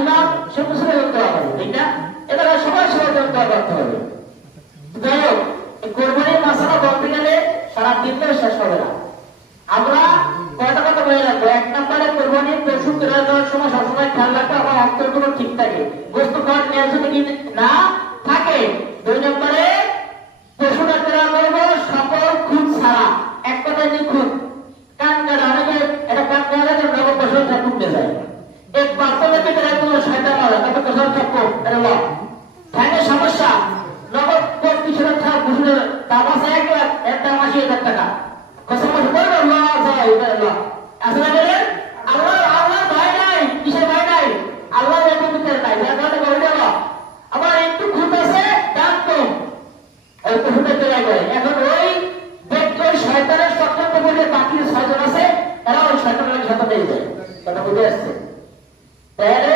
ইমাম সে মুসলিম দোয়া করে, ঠিক না? এবারে সবাই সবাই দোয়া করতে হবে। যাই হোক, কোরবানির মাসালা বলতে গেলে সারা দিনও শেষ হবে না। আমরা কয়টা কথা বলে রাখবো। এক নম্বরে কোরবানির পশু ক্রয় করার সময় সবসময় খেয়াল রাখতে আমার অন্তরগুলো ঠিক থাকে, বস্তু কর ন্যায্য যদি না থাকে। দুই নম্বরে পশুটা ক্রয় করবো সকল খুঁত ছাড়া, এক কথায় নিখুঁত। কান কাটা অনেকে এটা কান কাটা নগদ পশু ঠুকতে যায়, এক বাস্তবে কেটে রাখবো শয়তান মারা কত পশু থাকবো এটা ল ঠ্যাঙের সমস্যা। নগদ কোটি সুরক্ষা পশুর দাম আছে 1 লাখ, এর দাম 80,000 টাকা। আবার একটু খুঁত আছে দাম কম, এখন ওই ব্যক্তি শয়তানের চক্রান্ত করে বাকি 6 জন আছে, এরা ওই শয়তানের সাথে নিয়ে যায়। কথা বুঝে আসছে? তাহলে